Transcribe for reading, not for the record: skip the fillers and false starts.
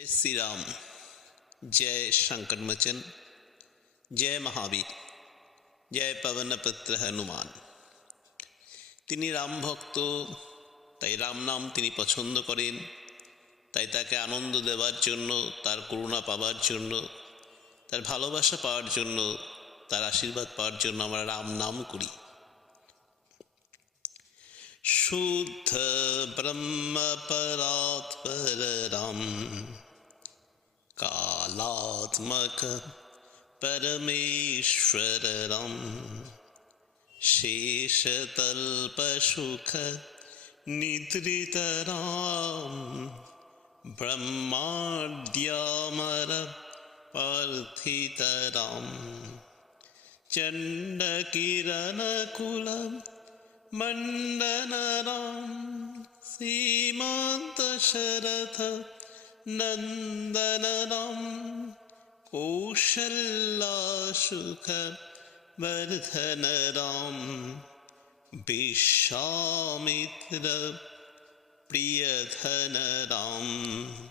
जय श्री राम। जय शंकर मोचन। जय महावीर। जय पवन पुत्र हनुमान। তিনি রাম ভক্ত, তাই রাম নাম তিনি পছন্দ করেন। তাই তাকে আনন্দ দেওয়ার জন্য, তার করুণা পাওয়ার জন্য, তার ভালোবাসা পাওয়ার জন্য, তার আশীর্বাদ পাওয়ার জন্য আমরা রাম নাম করি। शुद्ध ब्रह्म परात्पर राम, कालात्मक परमेश्वर राम, शेषतल्प सुख निद्रित राम, ब्रह्माद्यामर पार्थित राम, चंड किरण कुलम मंडन राम, सीमांत शरथ नंदन राम, कौशल्या सुख वर्धन राम, विश्वामित्र प्रियधन राम।